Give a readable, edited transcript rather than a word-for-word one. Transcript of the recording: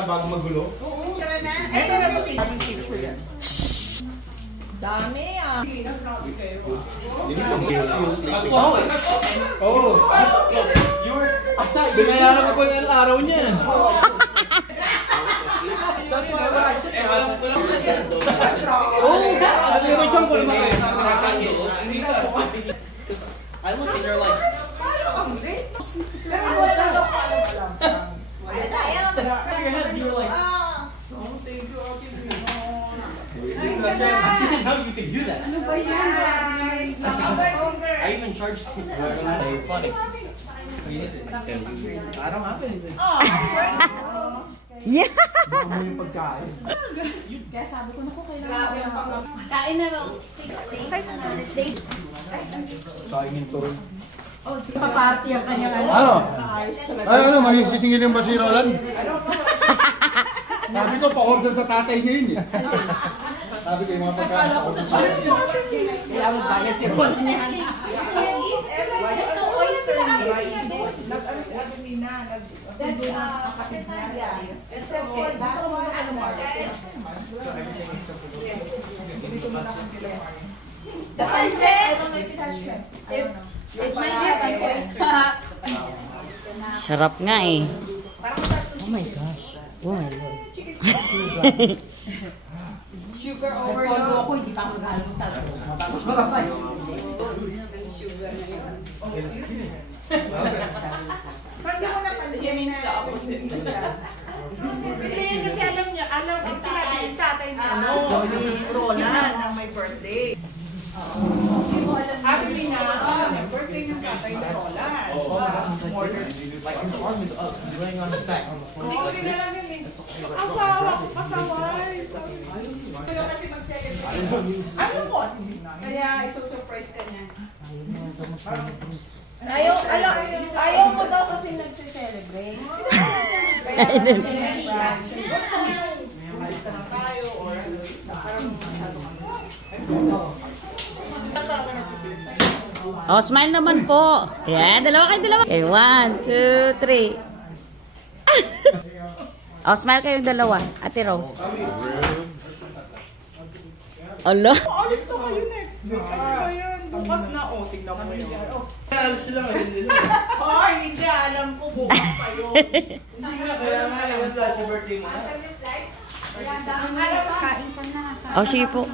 Bago magulo? Oo. Tara na. Ay, ito na po si dami ah. Oo. Binayaran ko pa ng araw niya. I look and they're like, you were like, oh, thank you, I'll give you. How you can do that? I even charged kids. They're funny. I don't have anything. Yeah. Kaya sabi ko na po kailangan. Kain na raw. Sayangin to rin. Oh, sige. Paparty ang kanyang ano. Ano? Ay, ano, magsisingilin ba si Roland? Sabi ko, pa-order sa tatay niya yun eh. Sabi ko, yung mga pagkain. Kailangan magbayad si Roland niya. Gusto oyster niya. Nag-ano si Adelina, nag-sundo na sa kapit niya. It's okay. Baka mo na ano Mark. So everything is okay. Hindi ko muna kang kila Mark. The pancit. Sarap nga eh. Oh my gosh. Oh my Lord. Sugar overload. Ako hindi pa ako galing sa Hindi mo na pansin na hindi kasi alam niya, sinabi yung tatay niya, ni Roland na may birthday. Adelina, may birthday ng tatay ni Roland. Like his arm is up, he's laying on his back. Hindi ko rin alam yun eh. Asawa ko, kasaway. Kaya kasi mag-celebrate. Ano ko, Adelina? Kaya iso-surprise ka niya. Ayaw mo daw kasi nagse-celebrate. Kaya gusto mo yung malista na tayo or parang Oh, smile naman po. Yeah, dalawa kayo, dalawa. Okay, 1, 2, 3. Oh, smile kayong dalawa. Ate Rose. Allah. alis na kayo next week. Ano ba yan? Bukas na, tignan mo yun. Alas sila nga din nila. Ay, hindi. Alam ko, bukas pa yun. Hindi nga, kaya nga yun lang sa birthday mo. Kain ka na. Oh, sige po.